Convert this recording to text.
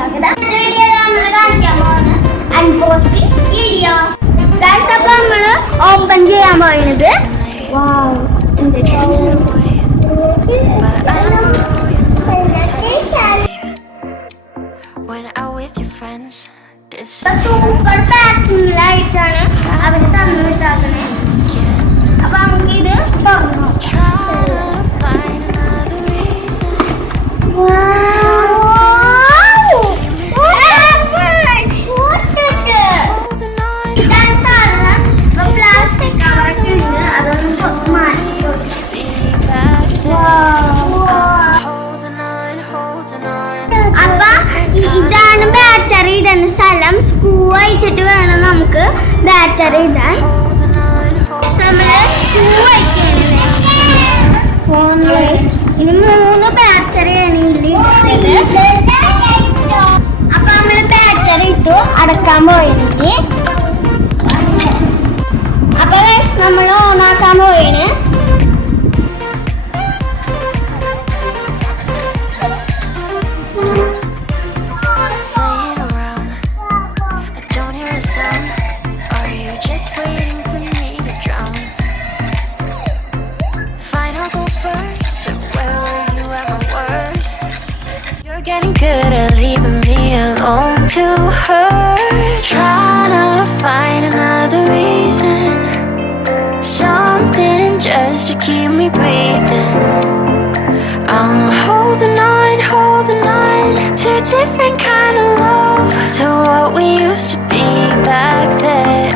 സ്വാഗതം. വീഡിയോ നമ്മൾ കാണിക്കാൻ പോകുന്ന അൺബോക്സിംഗ് വീഡിയോ. ഗൈസ്, അപ്പോൾ നമ്മൾ ഓപ്പൺ ചെയ്യാൻ പോകുന്നത് സൂപ്പർ പാക്കിങ്ങിലായിട്ടാണ് അവർ തന്നിട്ടാക്കുന്നത്. അപ്പൊ നമുക്ക് ഇത് തുറന്നു ഇതാണ് ബാറ്ററി ഇടുന്ന സ്ഥലം. സ്ക്രൂ അയച്ചിട്ട് വേണം നമുക്ക് ബാറ്ററി ഇടാൻ. നമ്മള് സ്ക്രൂ അയക്കണേ. ഇനി 3 ബാറ്ററിയാണ് ഇതിൽ. അപ്പൊ നമ്മള് ബാറ്ററി ഇട്ടു അടക്കാൻ പോയിന്. അപ്പൊ നമ്മൾ ഓണാക്കാൻ പോയിന്. Getting good at leaving me alone to hurt. Trying to find another reason, something just to keep me breathing. I'm holding on to a different kind of love, to what we used to be back then.